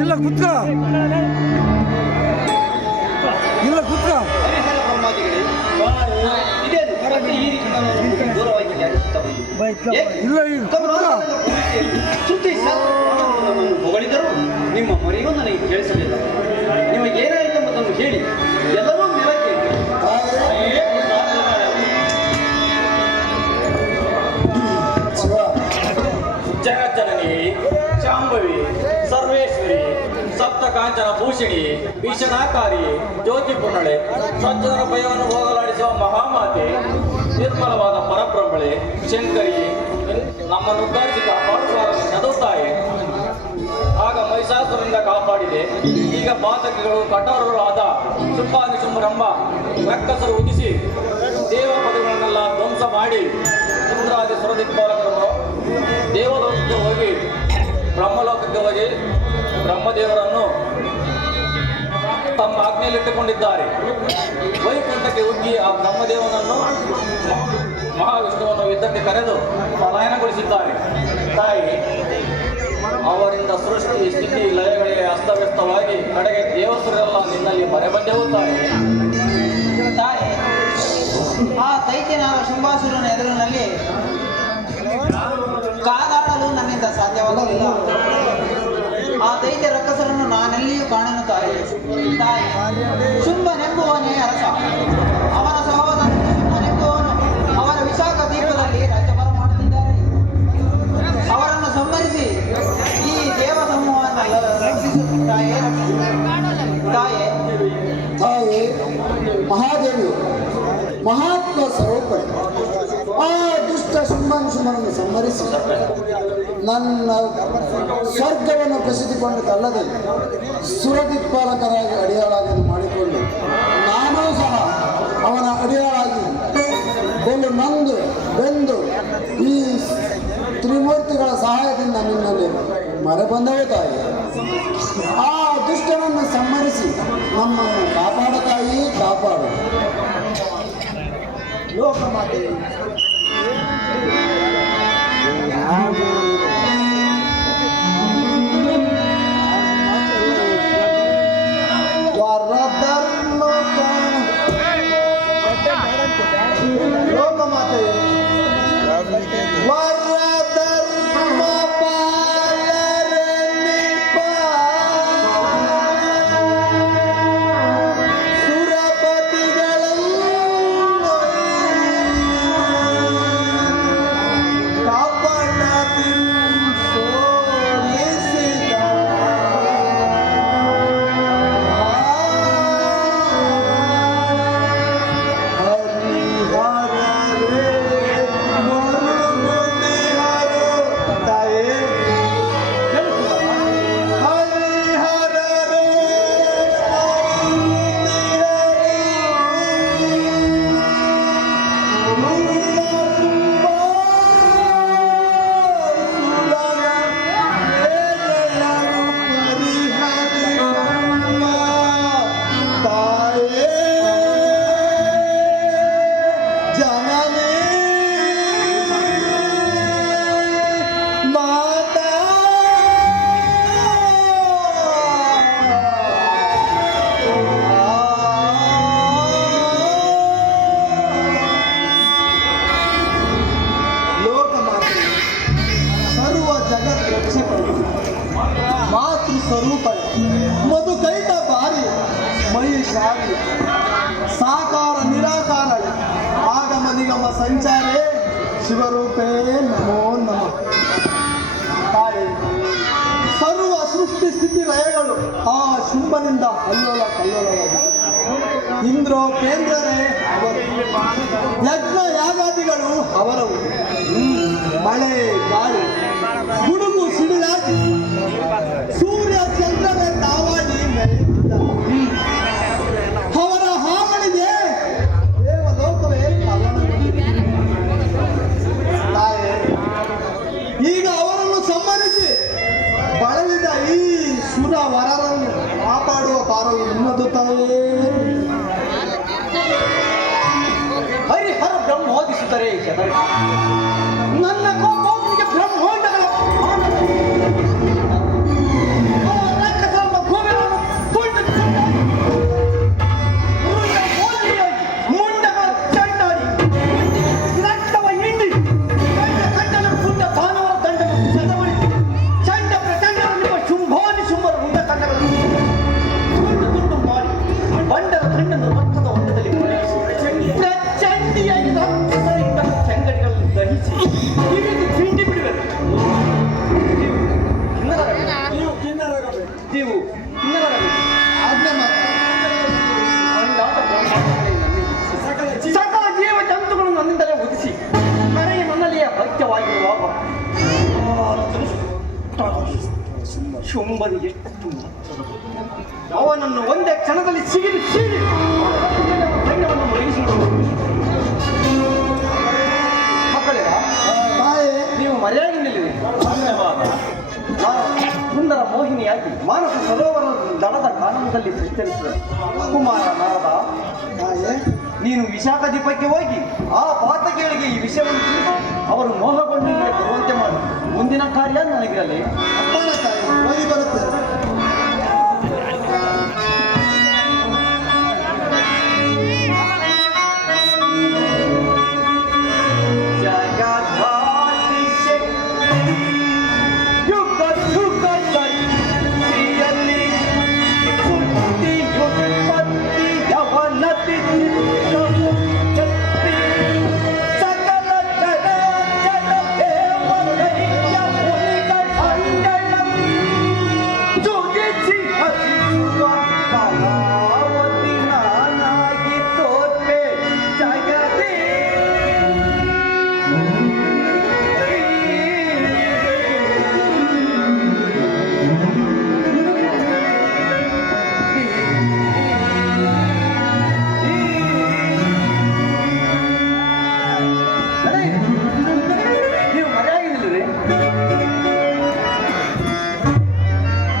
ಇಲ್ಲ ಕುತ್ಕ ಇಲ್ಲ ಕುತ್ಕ ಇಲ್ಲ ಸುದ್ದಿ ಹೊಗಳಿದರೂ ನಿಮ್ಮ ಮರೆಯೂ ನನಗೆ ಕೇಳಿಸಲಿಲ್ಲ. ನಿಮಗೆ ಏನಾಯಿತು ಎಂಬುದನ್ನು ಹೇಳಿ ಎಲ್ಲರೂ ಮೇಲಕ್ಕೆ ಜಗಜ್ಜನನಿ ಶಾಂಭವಿ ಸರ್ವೇಶ್ವರಿ ಸಪ್ತ ಕಾಂಚನ ಭೂಷಿಣಿ ಭೀಷಣಾಕಾರಿ ಜ್ಯೋತಿ ಪುರ್ಣಳೆ ಸಜ್ಜನರ ಭಯವನ್ನು ಹೋಗಲಾಡಿಸುವ ಮಹಾಮಾತೆ ನಿರ್ಮಲವಾದ ಪರಬ್ರಹ್ಮಳೆ ಶಂಕರಿ ನಮ್ಮನ್ನು ಉದ್ಧರಿಸಿ ಕಾಪಾಡುವ ನದುತ್ತಾಯಿ. ಆಗ ಮಹಿಷಾಸುರರಿಂದ ಕಾಪಾಡಿದೆ. ಈಗ ಪಾತಕಿಗಳು ಕಠೋರಗಳಾದ ಶುಂಭಾನಿಶುಂಭರೆಂಬ ರಕ್ಕಸರು ಉದಿಸಿ ದೇವ ಪದಗಳನ್ನೆಲ್ಲ ಧ್ವಂಸ ಮಾಡಿ ಇಂದ್ರಾದಿ ಸುರದಿಕ್ಪಾಲಕರನ್ನು ದೇವಲೋಕಕ್ಕೆ ಹೋಗಿ ಬ್ರಹ್ಮಲೋಕಕ್ಕೆ ಹೋಗಿ ಬ್ರಹ್ಮದೇವರನ್ನು ತಮ್ಮ ಆಜ್ಞೆಯಲ್ಲಿಟ್ಟುಕೊಂಡಿದ್ದಾರೆ. ವೈಕುಂಠಕ್ಕೆ ಉಗ್ಗಿ ಆ ಬ್ರಹ್ಮದೇವನನ್ನು ಮಹಾವಿಷ್ಣುವನ್ನು ಯುದ್ಧಕ್ಕೆ ಕರೆದು ಪಲಾಯನಗೊಳಿಸಿದ್ದಾರೆ. ತಾಯಿ, ಅವರಿಂದ ಸೃಷ್ಟಿ ಸ್ಥಿತಿ ಲಯಗಳಿಗೆ ಅಸ್ತವ್ಯಸ್ತವಾಗಿ ಕಡೆಗೆ ದೇವಸರೆಲ್ಲ ನಿನ್ನಲ್ಲಿ ಮರೆ ಬಂದೆವು ತಾಯಿ. ತಾಯಿ, ಆ ದೈತ್ಯನಾದ ಶುಂಭಾಸುರನ ಎದುರಿನಲ್ಲಿ ಕಾದಾಡಲು ನನ್ನಿಂದ ಸಾಧ್ಯವಾಗಲಿಲ್ಲ. ಆ ದೈತ್ಯ ರಕ್ಕಸರನ್ನು ನಾನೆಲ್ಲಿಯೂ ಕಾಣನು ತಾಯಿ. ತಾಯಿ, ಶುಂಭನೆಂಬುವನೇ ಅರಸ. ಅವನ ಸಹೋದರ ಶುಂಭನೆಂಬುವನು ಅವರ ವಿಶಾಖ ದ್ವೀಪದಲ್ಲಿ ರಾಜ್ಯಭಾರ ಮಾಡುತ್ತಿದ್ದಾರೆ. ಅವರನ್ನು ಸಂಹರಿಸಿ ಈ ದೇವ ಸಮೂಹವನ್ನು ರಕ್ಷಿಸುತ್ತಾಯೇ ತಾಯೇ. ತಾಯಿ ಮಹಾದೇವಿ ಮಹಾತ್ಮ ಸ್ವರೂಪ ಆ ದುಷ್ಟ ಶುಂಭಾಂಶುಮನನ್ನು ಸಂಹರಿಸಿ ನನ್ನ ಸ್ವರ್ಗವನ್ನು ಕಸಿದುಕೊಂಡದಲ್ಲದೆ ಸುರದಿಕ್ಪಾಲಕರಾಗಿ ಅಡಿಯಾಳಾಗಿ ಮಾಡಿಕೊಂಡು ನಾನೂ ಸಹ ಅವನ ಅಡಿಯಾಳಾಗಿ ಬೆನ್ನು ನಂದು ಬೆಂದು ಈ ತ್ರಿಮೂರ್ತಿಗಳ ಸಹಾಯದಿಂದ ನಿನ್ನಲ್ಲಿ ಮರೆ ಬಂದವೇ ತಾಯಿ. ಆ ದುಷ್ಟನನ್ನು ಸಂಹರಿಸಿ ನಮ್ಮನ್ನು ಕಾಪಾಡ ತಾಯಿ, ಕಾಪಾಡು. ಲೋಕಮಾತೆ ಲೋಕಮಾತೆ ಸ್ವರೂಪ ಮಧುಕೈಟ ಬಾರಿ ಮಹಿಷಾರಿ ಸಾಕಾರ ನಿರಾಕಾರ ಆಗಮ ನಿಗಮ ಸಂಚಾರೇ ಶಿವರೂಪೇ ನಮೋ ನಮಃ. ತಾಯಿ, ಸರ್ವ ಸೃಷ್ಟಿ ಸ್ಥಿತಿ ಲಯಗಳು ಆ ಶುಂಭನಿಂದ ಅಲ್ಲೋಲ ಕಲ್ಲೋಲವಾಗಿದೆ. ಇಂದ್ರೋಪೇಂದ್ರರೇ ಅವರು, ಯಜ್ಞ ಯಾಗಾದಿಗಳು ಅವರವು. ಮಳೆ ಗಾಳಿ ಗುಡುಗು ಸಿಡಿಲಾಗಿ ಸೂರ್ಯ ಚಂದ್ರನ ತಾವಾಡಿ ಅವರ ಹಾವಳಿಗೆ ದೇವಲೋಕವೇ ತಾಯೇ, ಈಗ ಅವರನ್ನು ಸಂಹರಿಸಿ ಬಳಲಿದ ಈ ಸುರ ವರರನ್ನು ಕಾಪಾಡುವ ಪಾರವು ನಿಮ್ಮದು ತಾಯೇ. ಹರಿಹರ ಬ್ರಹ್ಮೋದಿಸುತ್ತಾರೆ ನನ್ನ ಕೋಪಕ್ಕೆ ಬ್ರಹ್ಮಾಂಡಗಳ ಬುದ್ಧಿಯು ಹಿನ್ನೆಲೆಯಾಗಿದೆ. ಆಜ್ಞೆ ಮಾತ್ರ. ಸಕಲ ಜೀವ ಜಂತುಗಳು ನನ್ನಿಂದಲೇ ಉದಿಸಿ ಕರೆಗೆ ನನ್ನಲ್ಲಿಯೇ ಅಗತ್ಯವಾಗಿರುವಾಗ ಶುಂಭನಿ ಎಷ್ಟು ಅವನನ್ನು ಒಂದೇ ಕ್ಷಣದಲ್ಲಿ ಸಿಗಿದು ಸೀಳಿ ಸೈನ್ಯವನ್ನು ಒದಗಿಸಿದರು. ಮಕ್ಕಳಿಗ ತಾಯಿ ನೀವು ಮರ್ಯಾದೆ ನಿಲ್ಲಿರಿ. ನಾನು ಸುಂದರ ಮೋಹಿನಿಯಾಗಿ ಮಾನಸ ಸರೋವರದ ದಡದ ಕಾನನದಲ್ಲಿ ಸಂಚರಿಸಿದೆ. ಕುಮಾರ ನಾರದ, ತಾಯಿ ನೀನು ವಿಶಾಖ ದೀಪಕ್ಕೆ ಹೋಗಿ ಆ ಪಾತಕಿಗಳಿಗೆ ಈ ವಿಷಯವನ್ನು ತಿಳಿಸಿ ಅವರು ಮೋಹಗೊಂಡು ಇಲ್ಲಿಗೆ ಬರುವಂತೆ ಮಾಡಿ ಮುಂದಿನ ಕಾರ್ಯ ನನಗಿರಲಿ. ಅಪ್ಪನ